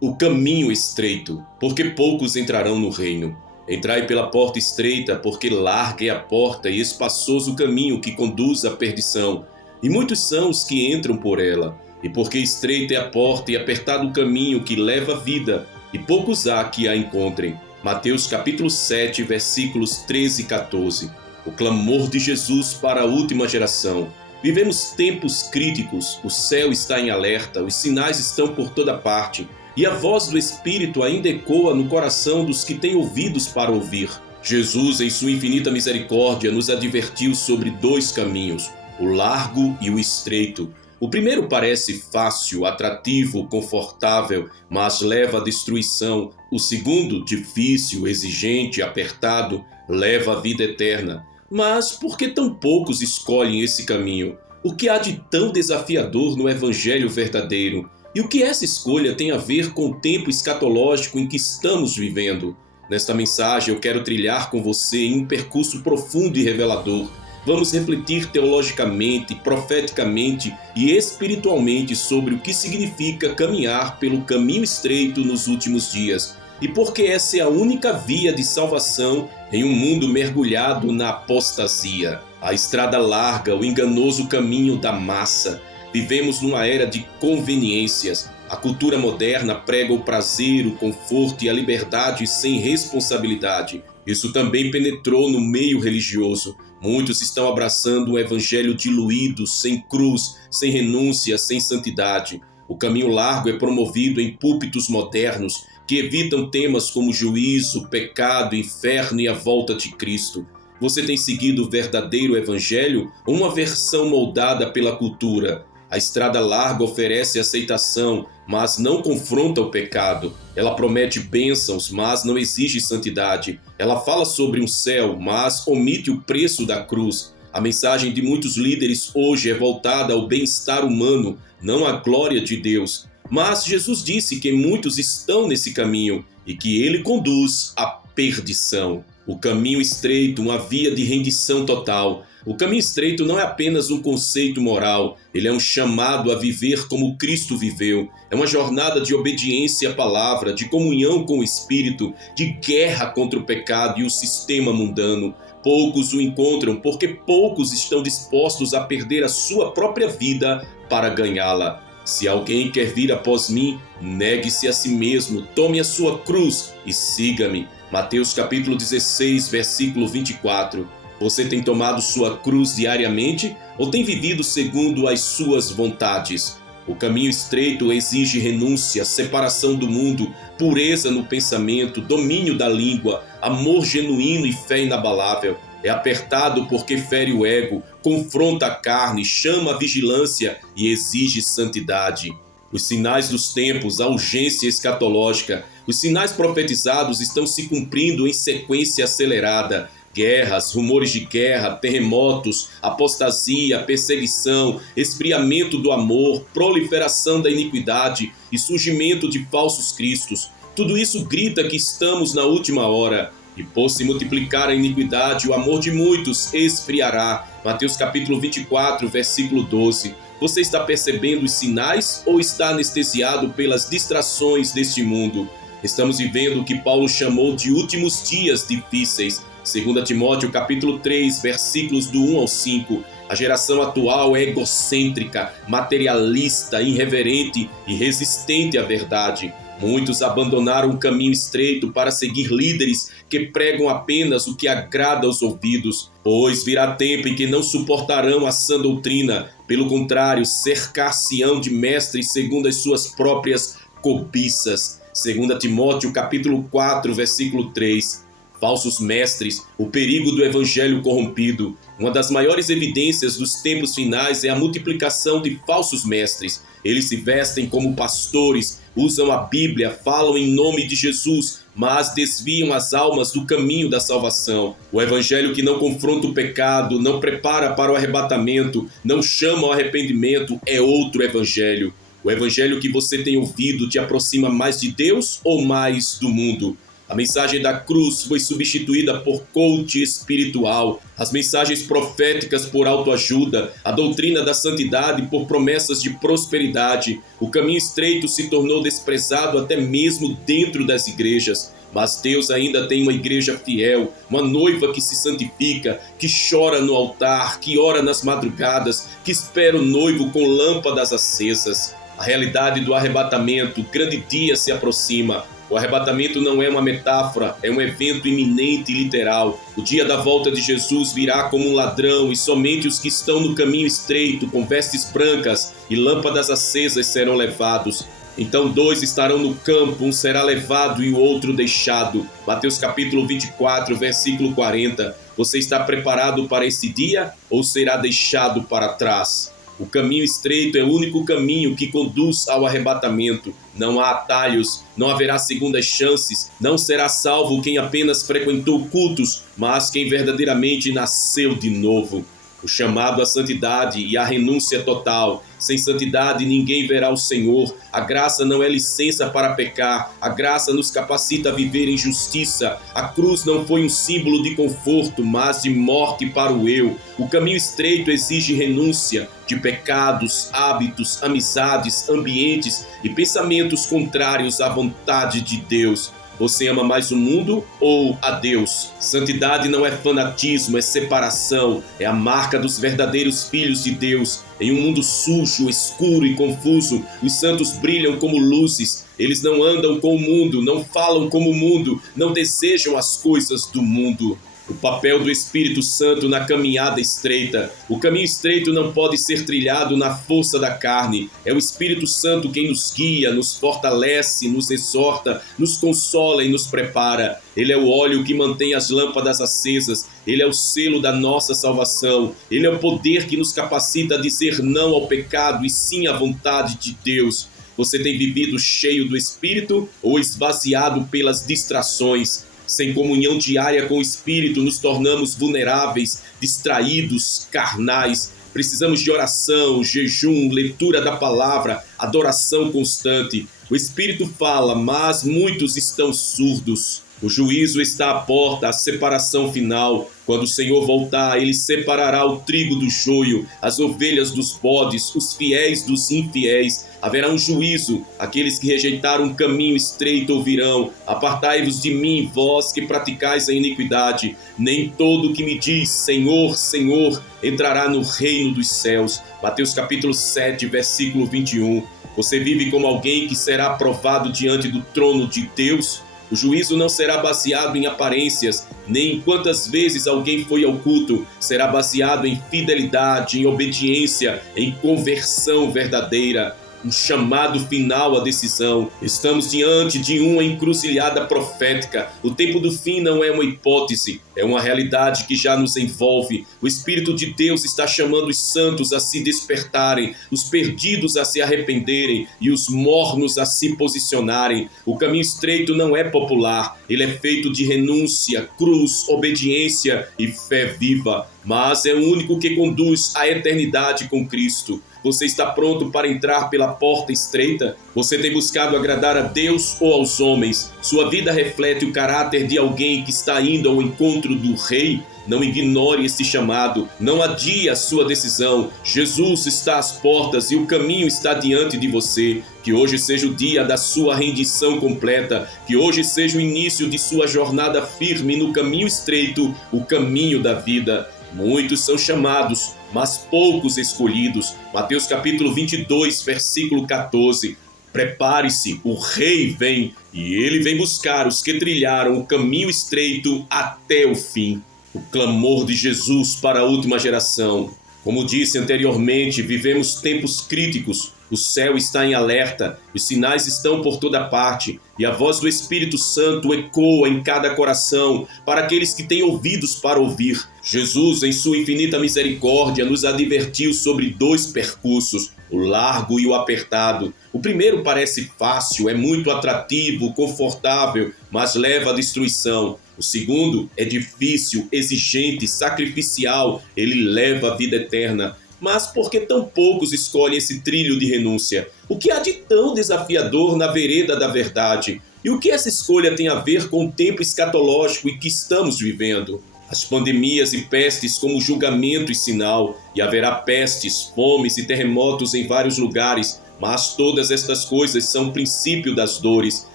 o caminho estreito, porque poucos entrarão no reino. Entrai pela porta estreita, porque larga é a porta e espaçoso o caminho que conduz à perdição, e muitos são os que entram por ela. E porque estreita é a porta e apertado o caminho que leva à vida, e poucos há que a encontrem. Mateus capítulo 7, versículos 13 e 14. O clamor de Jesus para a última geração. Vivemos tempos críticos, o céu está em alerta, os sinais estão por toda parte, e a voz do Espírito ainda ecoa no coração dos que têm ouvidos para ouvir. Jesus, em sua infinita misericórdia, nos advertiu sobre dois caminhos, o largo e o estreito. O primeiro parece fácil, atrativo, confortável, mas leva à destruição. O segundo, difícil, exigente, apertado, leva à vida eterna. Mas por que tão poucos escolhem esse caminho? O que há de tão desafiador no Evangelho verdadeiro? E o que essa escolha tem a ver com o tempo escatológico em que estamos vivendo? Nesta mensagem eu quero trilhar com você em um percurso profundo e revelador. Vamos refletir teologicamente, profeticamente e espiritualmente sobre o que significa caminhar pelo caminho estreito nos últimos dias. E porque essa é a única via de salvação em um mundo mergulhado na apostasia. A estrada larga, o enganoso caminho da massa. Vivemos numa era de conveniências. A cultura moderna prega o prazer, o conforto e a liberdade sem responsabilidade. Isso também penetrou no meio religioso. Muitos estão abraçando um evangelho diluído, sem cruz, sem renúncia, sem santidade. O caminho largo é promovido em púlpitos modernos que evitam temas como juízo, pecado, inferno e a volta de Cristo. Você tem seguido o verdadeiro evangelho ou uma versão moldada pela cultura? A estrada larga oferece aceitação, mas não confronta o pecado. Ela promete bênçãos, mas não exige santidade. Ela fala sobre um céu, mas omite o preço da cruz. A mensagem de muitos líderes hoje é voltada ao bem-estar humano, não à glória de Deus. Mas Jesus disse que muitos estão nesse caminho e que ele conduz à perdição. O caminho estreito, uma via de rendição total. O caminho estreito não é apenas um conceito moral, ele é um chamado a viver como Cristo viveu. É uma jornada de obediência à palavra, de comunhão com o Espírito, de guerra contra o pecado e o sistema mundano. Poucos o encontram porque poucos estão dispostos a perder a sua própria vida para ganhá-la. Se alguém quer vir após mim, negue-se a si mesmo, tome a sua cruz e siga-me. Mateus capítulo 16, versículo 24. Você tem tomado sua cruz diariamente ou tem vivido segundo as suas vontades? O caminho estreito exige renúncia, separação do mundo, pureza no pensamento, domínio da língua, amor genuíno e fé inabalável. É apertado porque fere o ego, confronta a carne, chama a vigilância e exige santidade. Os sinais dos tempos, a urgência escatológica, os sinais profetizados estão se cumprindo em sequência acelerada. Guerras, rumores de guerra, terremotos, apostasia, perseguição, esfriamento do amor, proliferação da iniquidade e surgimento de falsos cristos. Tudo isso grita que estamos na última hora. E por se multiplicar a iniquidade, o amor de muitos esfriará. Mateus capítulo 24, versículo 12. Você está percebendo os sinais ou está anestesiado pelas distrações deste mundo? Estamos vivendo o que Paulo chamou de últimos dias difíceis. 2 Timóteo capítulo 3, versículos do 1 ao 5. A geração atual é egocêntrica, materialista, irreverente e resistente à verdade. Muitos abandonaram o caminho estreito para seguir líderes que pregam apenas o que agrada aos ouvidos, pois virá tempo em que não suportarão a sã doutrina. Pelo contrário, cercar-se-ão de mestres segundo as suas próprias cobiças. 2 Timóteo capítulo 4, versículo 3. Falsos mestres, o perigo do evangelho corrompido. Uma das maiores evidências dos tempos finais é a multiplicação de falsos mestres. Eles se vestem como pastores, usam a Bíblia, falam em nome de Jesus, mas desviam as almas do caminho da salvação. O evangelho que não confronta o pecado, não prepara para o arrebatamento, não chama ao arrependimento, é outro evangelho. O evangelho que você tem ouvido te aproxima mais de Deus ou mais do mundo? A mensagem da cruz foi substituída por coach espiritual, as mensagens proféticas por autoajuda, a doutrina da santidade por promessas de prosperidade. O caminho estreito se tornou desprezado até mesmo dentro das igrejas. Mas Deus ainda tem uma igreja fiel, uma noiva que se santifica, que chora no altar, que ora nas madrugadas, que espera o noivo com lâmpadas acesas. A realidade do arrebatamento, o grande dia se aproxima. O arrebatamento não é uma metáfora, é um evento iminente e literal. O dia da volta de Jesus virá como um ladrão e somente os que estão no caminho estreito, com vestes brancas e lâmpadas acesas serão levados. Então 2 estarão no campo, um será levado e o outro deixado. Mateus capítulo 24, versículo 40. Você está preparado para esse dia ou será deixado para trás? O caminho estreito é o único caminho que conduz ao arrebatamento. Não há atalhos, não haverá segundas chances, não será salvo quem apenas frequentou cultos, mas quem verdadeiramente nasceu de novo. O chamado à santidade e à renúncia total. Sem santidade ninguém verá o Senhor. A graça não é licença para pecar. A graça nos capacita a viver em justiça. A cruz não foi um símbolo de conforto, mas de morte para o eu. O caminho estreito exige renúncia de pecados, hábitos, amizades, ambientes e pensamentos contrários à vontade de Deus. Você ama mais o mundo ou a Deus? Santidade não é fanatismo, é separação, é a marca dos verdadeiros filhos de Deus. Em um mundo sujo, escuro e confuso, os santos brilham como luzes. Eles não andam com o mundo, não falam como o mundo, não desejam as coisas do mundo. O papel do Espírito Santo na caminhada estreita. O caminho estreito não pode ser trilhado na força da carne. É o Espírito Santo quem nos guia, nos fortalece, nos exorta, nos consola e nos prepara. Ele é o óleo que mantém as lâmpadas acesas. Ele é o selo da nossa salvação. Ele é o poder que nos capacita a dizer não ao pecado e sim à vontade de Deus. Você tem vivido cheio do Espírito ou esvaziado pelas distrações? Sem comunhão diária com o Espírito, nos tornamos vulneráveis, distraídos, carnais. Precisamos de oração, jejum, leitura da palavra, adoração constante. O Espírito fala, mas muitos estão surdos. O juízo está à porta, a separação final. Quando o Senhor voltar, Ele separará o trigo do joio, as ovelhas dos bodes, os fiéis dos infiéis. Haverá um juízo. Aqueles que rejeitaram um caminho estreito ouvirão: apartai-vos de mim, vós que praticais a iniquidade. Nem todo que me diz Senhor, Senhor, entrará no reino dos céus. Mateus capítulo 7, versículo 21. Você vive como alguém que será aprovado diante do trono de Deus? O juízo não será baseado em aparências, nem em quantas vezes alguém foi ao culto. Será baseado em fidelidade, em obediência, em conversão verdadeira. Um chamado final à decisão. Estamos diante de uma encruzilhada profética. O tempo do fim não é uma hipótese, é uma realidade que já nos envolve. O Espírito de Deus está chamando os santos a se despertarem, os perdidos a se arrependerem e os mornos a se posicionarem. O caminho estreito não é popular, ele é feito de renúncia, cruz, obediência e fé viva, mas é o único que conduz à eternidade com Cristo. Você está pronto para entrar pela porta estreita? Você tem buscado agradar a Deus ou aos homens? Sua vida reflete o caráter de alguém que está indo ao encontro do Rei? Não ignore esse chamado, não adie a sua decisão. Jesus está às portas e o caminho está diante de você. Que hoje seja o dia da sua rendição completa, que hoje seja o início de sua jornada firme no caminho estreito, o caminho da vida. Muitos são chamados, mas poucos escolhidos. Mateus capítulo 22, versículo 14. Prepare-se, o Rei vem, e ele vem buscar os que trilharam o caminho estreito até o fim. O clamor de Jesus para a última geração. Como disse anteriormente, vivemos tempos críticos. O céu está em alerta, os sinais estão por toda parte, e a voz do Espírito Santo ecoa em cada coração para aqueles que têm ouvidos para ouvir. Jesus, em sua infinita misericórdia, nos advertiu sobre 2 percursos, o largo e o apertado. O primeiro parece fácil, é muito atrativo, confortável, mas leva à destruição. O segundo é difícil, exigente, sacrificial, ele leva à vida eterna. Mas por que tão poucos escolhem esse trilho de renúncia? O que há de tão desafiador na vereda da verdade? E o que essa escolha tem a ver com o tempo escatológico em que estamos vivendo? As pandemias e pestes como julgamento e sinal, e haverá pestes, fomes e terremotos em vários lugares, mas todas estas coisas são o princípio das dores.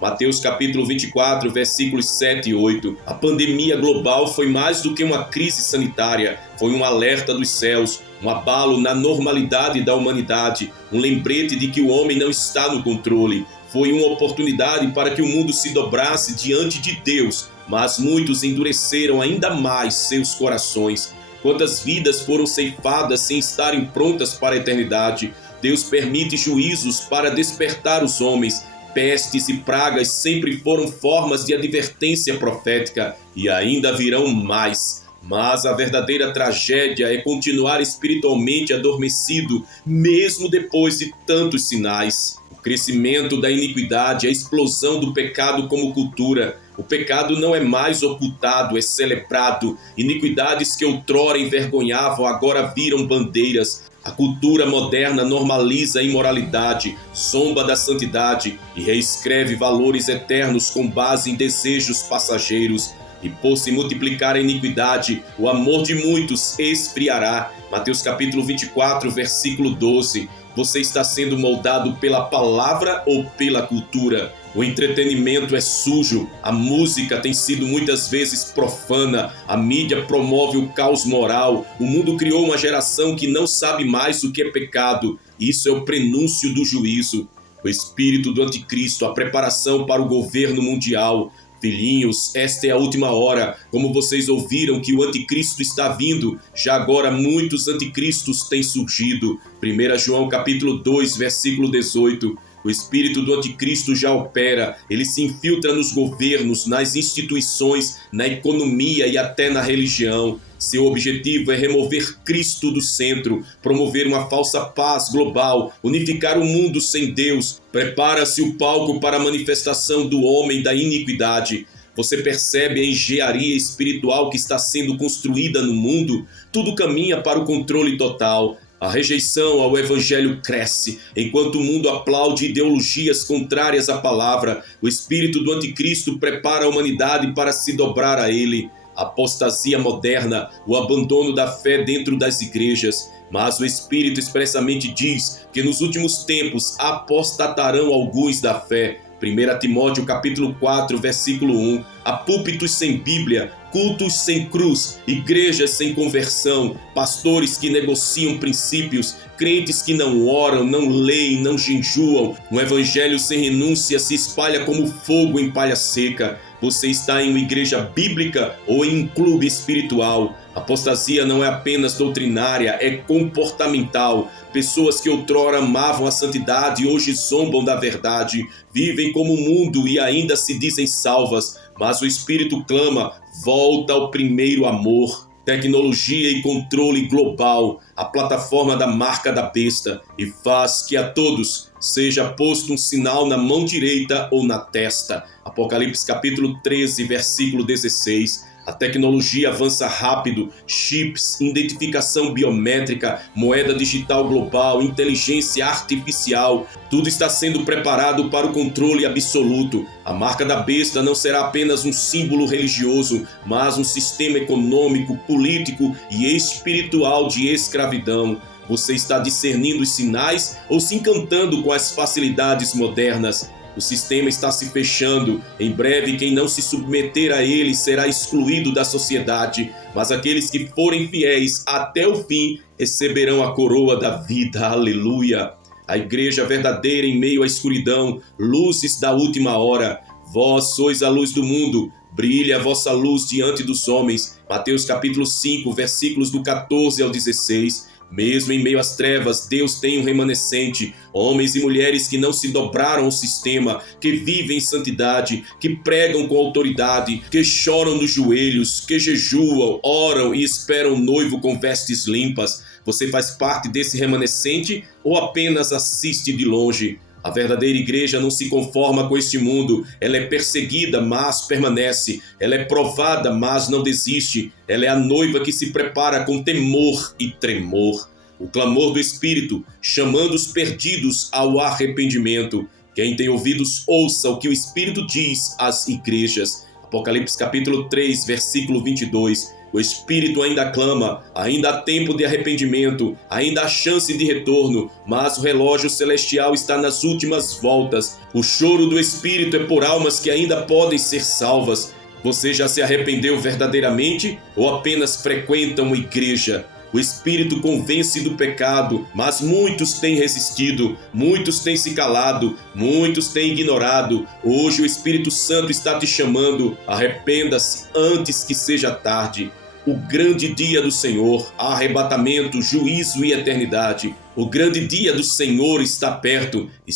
Mateus capítulo 24, versículos 7 e 8. A pandemia global foi mais do que uma crise sanitária, foi um alerta dos céus, um abalo na normalidade da humanidade, um lembrete de que o homem não está no controle. Foi uma oportunidade para que o mundo se dobrasse diante de Deus, mas muitos endureceram ainda mais seus corações. Quantas vidas foram ceifadas sem estarem prontas para a eternidade? Deus permite juízos para despertar os homens. Pestes e pragas sempre foram formas de advertência profética, e ainda virão mais. Mas a verdadeira tragédia é continuar espiritualmente adormecido, mesmo depois de tantos sinais. O crescimento da iniquidade, a explosão do pecado como cultura. O pecado não é mais ocultado, é celebrado. Iniquidades que outrora envergonhavam agora viram bandeiras. A cultura moderna normaliza a imoralidade, zomba da santidade e reescreve valores eternos com base em desejos passageiros. E por se multiplicar a iniquidade, o amor de muitos esfriará. Mateus capítulo 24, versículo 12. Você está sendo moldado pela palavra ou pela cultura? O entretenimento é sujo, a música tem sido muitas vezes profana, a mídia promove o caos moral, o mundo criou uma geração que não sabe mais o que é pecado. Isso é o prenúncio do juízo. O espírito do anticristo, a preparação para o governo mundial. Filhinhos, esta é a última hora. Como vocês ouviram que o anticristo está vindo, já agora muitos anticristos têm surgido. 1 João capítulo 2, versículo 18. O espírito do anticristo já opera, ele se infiltra nos governos, nas instituições, na economia e até na religião. Seu objetivo é remover Cristo do centro, promover uma falsa paz global, unificar o mundo sem Deus. Prepara-se o palco para a manifestação do homem da iniquidade. Você percebe a engenharia espiritual que está sendo construída no mundo? Tudo caminha para o controle total. A rejeição ao evangelho cresce, enquanto o mundo aplaude ideologias contrárias à palavra. O espírito do anticristo prepara a humanidade para se dobrar a ele. A apostasia moderna, o abandono da fé dentro das igrejas. Mas o Espírito expressamente diz que nos últimos tempos apostatarão alguns da fé. 1 Timóteo capítulo 4, versículo 1. Há púlpitos sem Bíblia, cultos sem cruz, igrejas sem conversão, pastores que negociam princípios, crentes que não oram, não leem, não jejuam. Um evangelho sem renúncia se espalha como fogo em palha seca. Você está em uma igreja bíblica ou em um clube espiritual? Apostasia não é apenas doutrinária, é comportamental. Pessoas que outrora amavam a santidade e hoje zombam da verdade, vivem como o mundo e ainda se dizem salvas, mas o Espírito clama, volta ao primeiro amor. Tecnologia e controle global, a plataforma da marca da besta, e faz que a todos seja posto um sinal na mão direita ou na testa. Apocalipse capítulo 13, versículo 16. A tecnologia avança rápido, chips, identificação biométrica, moeda digital global, inteligência artificial, tudo está sendo preparado para o controle absoluto. A marca da besta não será apenas um símbolo religioso, mas um sistema econômico, político e espiritual de escravidão. Você está discernindo os sinais ou se encantando com as facilidades modernas? O sistema está se fechando. Em breve, quem não se submeter a ele será excluído da sociedade. Mas aqueles que forem fiéis até o fim receberão a coroa da vida. Aleluia! A igreja verdadeira em meio à escuridão, luzes da última hora. Vós sois a luz do mundo. Brilhe a vossa luz diante dos homens. Mateus capítulo 5, versículos do 14 ao 16. Mesmo em meio às trevas, Deus tem um remanescente, homens e mulheres que não se dobraram ao sistema, que vivem em santidade, que pregam com autoridade, que choram nos joelhos, que jejuam, oram e esperam o noivo com vestes limpas. Você faz parte desse remanescente ou apenas assiste de longe? A verdadeira igreja não se conforma com este mundo. Ela é perseguida, mas permanece. Ela é provada, mas não desiste. Ela é a noiva que se prepara com temor e tremor. o clamor do Espírito, chamando os perdidos ao arrependimento. Quem tem ouvidos, ouça o que o Espírito diz às igrejas. Apocalipse capítulo 3, versículo 22. O Espírito ainda clama, ainda há tempo de arrependimento, ainda há chance de retorno, mas o relógio celestial está nas últimas voltas. O choro do Espírito é por almas que ainda podem ser salvas. Você já se arrependeu verdadeiramente ou apenas frequenta uma igreja? O Espírito convence do pecado, mas muitos têm resistido, muitos têm se calado, muitos têm ignorado. Hoje o Espírito Santo está te chamando. Arrependa-se antes que seja tarde. O grande dia do Senhor, arrebatamento, juízo e eternidade. O grande dia do Senhor está perto e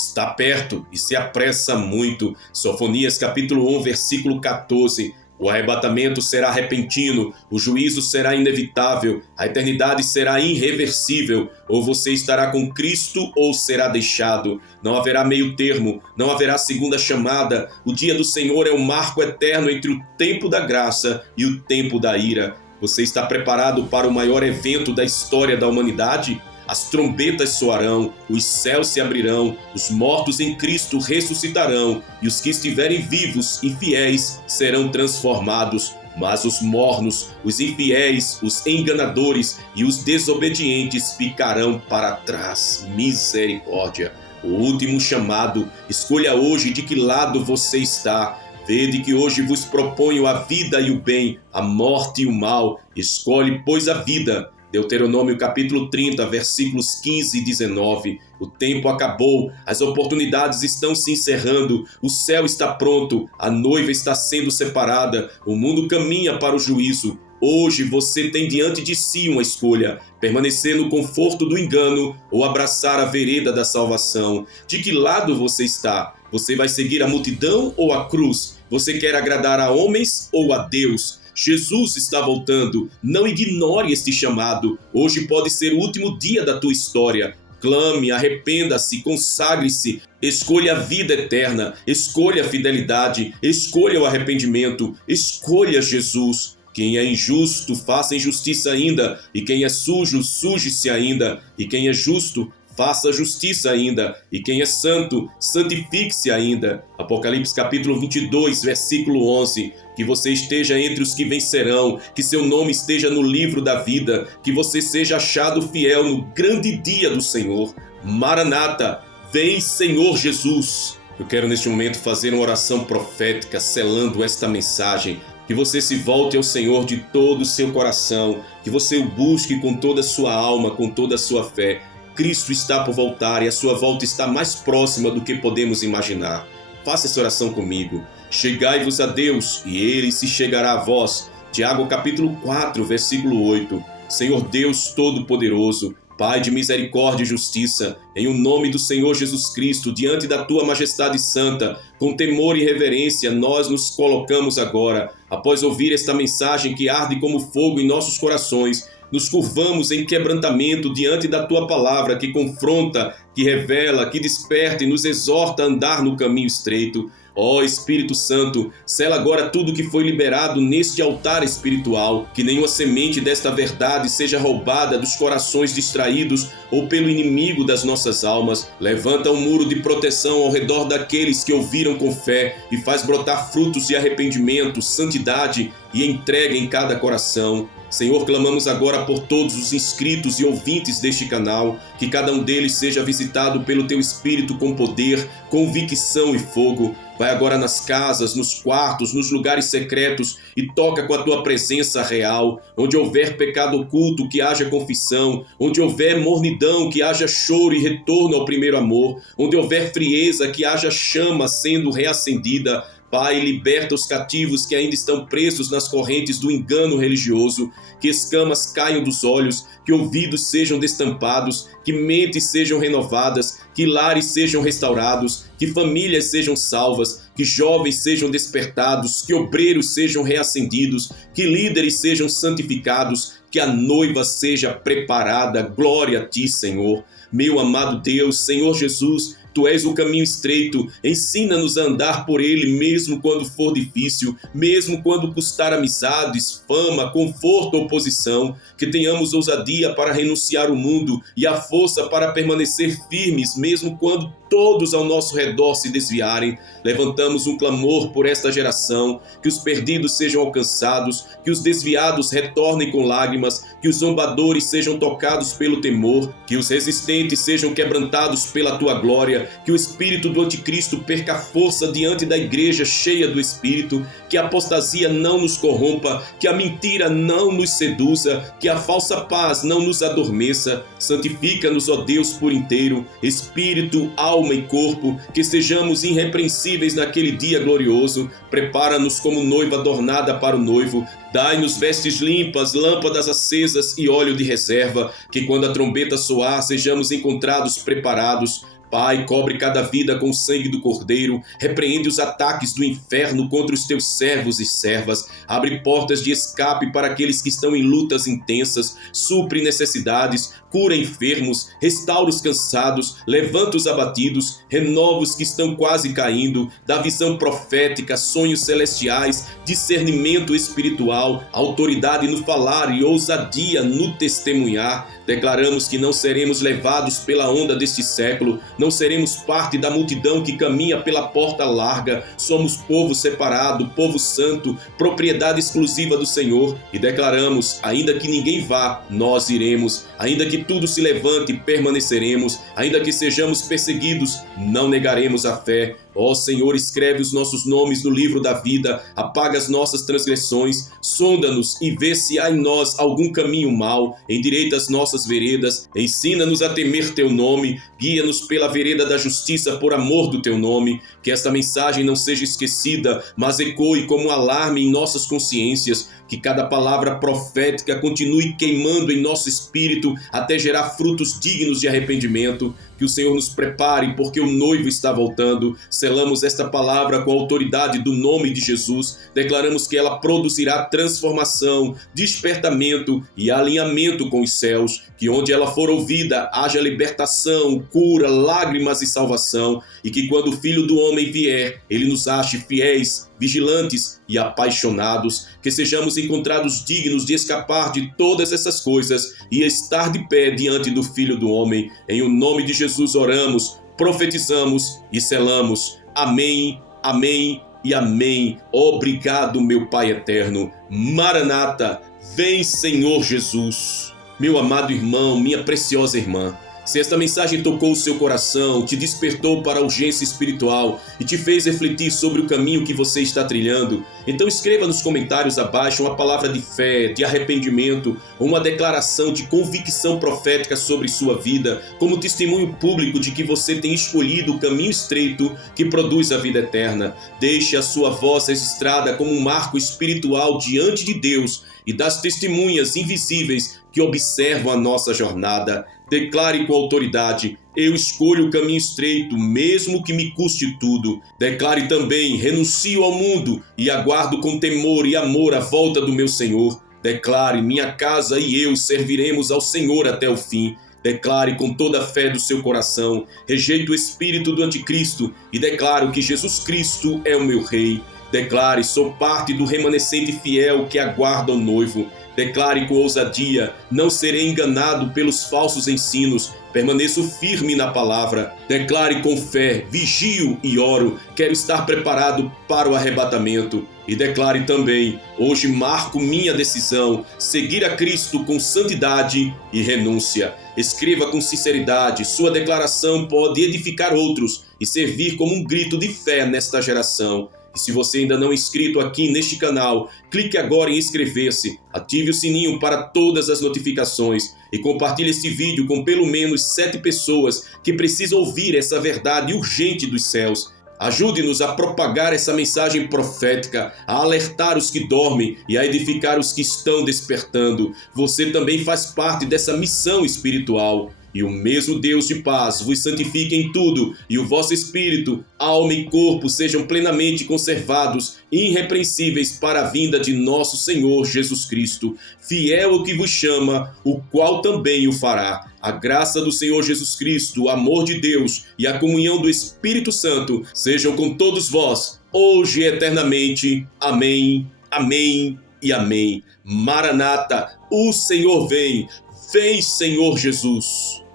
se apressa muito. Sofonias capítulo 1, versículo 14. O arrebatamento será repentino, o juízo será inevitável, a eternidade será irreversível. Ou você estará com Cristo ou será deixado. Não haverá meio termo, não haverá segunda chamada. O dia do Senhor é o marco eterno entre o tempo da graça e o tempo da ira. Você está preparado para o maior evento da história da humanidade? As trombetas soarão, os céus se abrirão, os mortos em Cristo ressuscitarão, e os que estiverem vivos e fiéis serão transformados. Mas os mornos, os infiéis, os enganadores e os desobedientes ficarão para trás. Misericórdia! O último chamado. Escolha hoje de que lado você está. Vede que hoje vos proponho a vida e o bem, a morte e o mal. Escolhe, pois, a vida. Deuteronômio capítulo 30, versículos 15 e 19. O tempo acabou, as oportunidades estão se encerrando, o céu está pronto, a noiva está sendo separada, o mundo caminha para o juízo. Hoje você tem diante de si uma escolha: permanecer no conforto do engano ou abraçar a vereda da salvação. De que lado você está? Você vai seguir a multidão ou a cruz? Você quer agradar a homens ou a Deus? Jesus está voltando. Não ignore este chamado. Hoje pode ser o último dia da tua história. Clame, arrependa-se, consagre-se. Escolha a vida eterna. Escolha a fidelidade. Escolha o arrependimento. Escolha Jesus. Quem é injusto, faça injustiça ainda. E quem é sujo, suje-se ainda. E quem é justo, faça justiça ainda. E quem é santo, santifique-se ainda. Apocalipse capítulo 22, versículo 11. Que você esteja entre os que vencerão, que seu nome esteja no livro da vida, que você seja achado fiel no grande dia do Senhor. Maranata, vem Senhor Jesus. Eu quero neste momento fazer uma oração profética, selando esta mensagem. Que você se volte ao Senhor de todo o seu coração, que você o busque com toda a sua alma, com toda a sua fé. Cristo está por voltar e a sua volta está mais próxima do que podemos imaginar. Faça essa oração comigo. Chegai-vos a Deus, e Ele se chegará a vós. Tiago capítulo 4, versículo 8. Senhor Deus Todo-Poderoso, Pai de misericórdia e justiça, em o nome do Senhor Jesus Cristo, diante da Tua Majestade Santa, com temor e reverência, nós nos colocamos agora, após ouvir esta mensagem que arde como fogo em nossos corações. Nos curvamos em quebrantamento diante da Tua Palavra, que confronta, que revela, que desperta e nos exorta a andar no caminho estreito. Ó Espírito Santo, sela agora tudo que foi liberado neste altar espiritual, que nenhuma semente desta verdade seja roubada dos corações distraídos ou pelo inimigo das nossas almas. Levanta um muro de proteção ao redor daqueles que ouviram com fé e faz brotar frutos de arrependimento, santidade e entrega em cada coração. Senhor, clamamos agora por todos os inscritos e ouvintes deste canal, que cada um deles seja visitado pelo Teu Espírito com poder, convicção e fogo. Vai agora nas casas, nos quartos, nos lugares secretos e toca com a Tua presença real. Onde houver pecado oculto, que haja confissão. Onde houver mornidão, que haja choro e retorno ao primeiro amor. Onde houver frieza, que haja chama sendo reacendida. Pai, liberta os cativos que ainda estão presos nas correntes do engano religioso, que escamas caiam dos olhos, que ouvidos sejam destampados, que mentes sejam renovadas, que lares sejam restaurados, que famílias sejam salvas, que jovens sejam despertados, que obreiros sejam reacendidos, que líderes sejam santificados, que a noiva seja preparada. Glória a Ti, Senhor. Meu amado Deus, Senhor Jesus, Tu és o caminho estreito, ensina-nos a andar por ele mesmo quando for difícil, mesmo quando custar amizades, fama, conforto ou posição, que tenhamos ousadia para renunciar o mundo e a força para permanecer firmes mesmo quando todos ao nosso redor se desviarem. Levantamos um clamor por esta geração, que os perdidos sejam alcançados, que os desviados retornem com lágrimas, que os zombadores sejam tocados pelo temor, que os resistentes sejam quebrantados pela tua glória, que o espírito do anticristo perca força diante da igreja cheia do Espírito, que a apostasia não nos corrompa, que a mentira não nos seduza, que a falsa paz não nos adormeça. Santifica-nos, ó Deus, por inteiro, espírito, alma e corpo, que sejamos irrepreensíveis naquele dia glorioso. Prepara-nos como noiva adornada para o noivo. Dai-nos vestes limpas, lâmpadas acesas e óleo de reserva, que quando a trombeta soar sejamos encontrados preparados. Pai, cobre cada vida com o sangue do Cordeiro, repreende os ataques do inferno contra os teus servos e servas, abre portas de escape para aqueles que estão em lutas intensas, supre necessidades, cura enfermos, restaura os cansados, levanta os abatidos, renova os que estão quase caindo, dá visão profética, sonhos celestiais, discernimento espiritual, autoridade no falar e ousadia no testemunhar. Declaramos que não seremos levados pela onda deste século, não seremos parte da multidão que caminha pela porta larga. Somos povo separado, povo santo, propriedade exclusiva do Senhor. E declaramos, ainda que ninguém vá, nós iremos. Ainda que tudo se levante, permaneceremos. Ainda que sejamos perseguidos, não negaremos a fé. Ó Senhor, escreve os nossos nomes no livro da vida, apaga as nossas transgressões, sonda-nos e vê se há em nós algum caminho mau, endireita as nossas veredas, ensina-nos a temer teu nome, guia-nos pela vereda da justiça por amor do teu nome, que esta mensagem não seja esquecida, mas ecoe como um alarme em nossas consciências, que cada palavra profética continue queimando em nosso espírito até gerar frutos dignos de arrependimento. Que o Senhor nos prepare, porque o noivo está voltando. Selamos esta palavra com a autoridade do nome de Jesus. Declaramos que ela produzirá transformação, despertamento e alinhamento com os céus. Que onde ela for ouvida, haja libertação, cura, lágrimas e salvação. E que quando o Filho do Homem vier, ele nos ache fiéis, vigilantes e apaixonados. Que sejamos encontrados dignos de escapar de todas essas coisas e estar de pé diante do Filho do Homem. Em o nome de Jesus oramos, profetizamos e selamos. Amém, amém e amém. Obrigado, meu Pai eterno. Maranata, vem, Senhor Jesus. Meu amado irmão, minha preciosa irmã, se esta mensagem tocou o seu coração, te despertou para a urgência espiritual e te fez refletir sobre o caminho que você está trilhando, então escreva nos comentários abaixo uma palavra de fé, de arrependimento ou uma declaração de convicção profética sobre sua vida, como testemunho público de que você tem escolhido o caminho estreito que produz a vida eterna. Deixe a sua voz registrada como um marco espiritual diante de Deus e das testemunhas invisíveis que observam a nossa jornada. Declare com autoridade: eu escolho o caminho estreito, mesmo que me custe tudo. Declare também: renuncio ao mundo e aguardo com temor e amor a volta do meu Senhor. Declare: minha casa e eu serviremos ao Senhor até o fim. Declare com toda a fé do seu coração: rejeito o espírito do anticristo e declaro que Jesus Cristo é o meu Rei. Declare: sou parte do remanescente fiel que aguarda o noivo. Declare com ousadia: não serei enganado pelos falsos ensinos, permaneço firme na palavra. Declare com fé: vigio e oro, quero estar preparado para o arrebatamento. E declare também: hoje marco minha decisão, seguir a Cristo com santidade e renúncia. Escreva com sinceridade, sua declaração pode edificar outros e servir como um grito de fé nesta geração. E se você ainda não é inscrito aqui neste canal, clique agora em inscrever-se, ative o sininho para todas as notificações e compartilhe este vídeo com pelo menos 7 pessoas que precisam ouvir essa verdade urgente dos céus. Ajude-nos a propagar essa mensagem profética, a alertar os que dormem e a edificar os que estão despertando. Você também faz parte dessa missão espiritual. E o mesmo Deus de paz vos santifique em tudo, e o vosso espírito, alma e corpo sejam plenamente conservados, irrepreensíveis para a vinda de nosso Senhor Jesus Cristo. Fiel o que vos chama, o qual também o fará. A graça do Senhor Jesus Cristo, o amor de Deus e a comunhão do Espírito Santo sejam com todos vós, hoje e eternamente. Amém, amém e amém. Maranata, o Senhor vem. Vem, Senhor Jesus.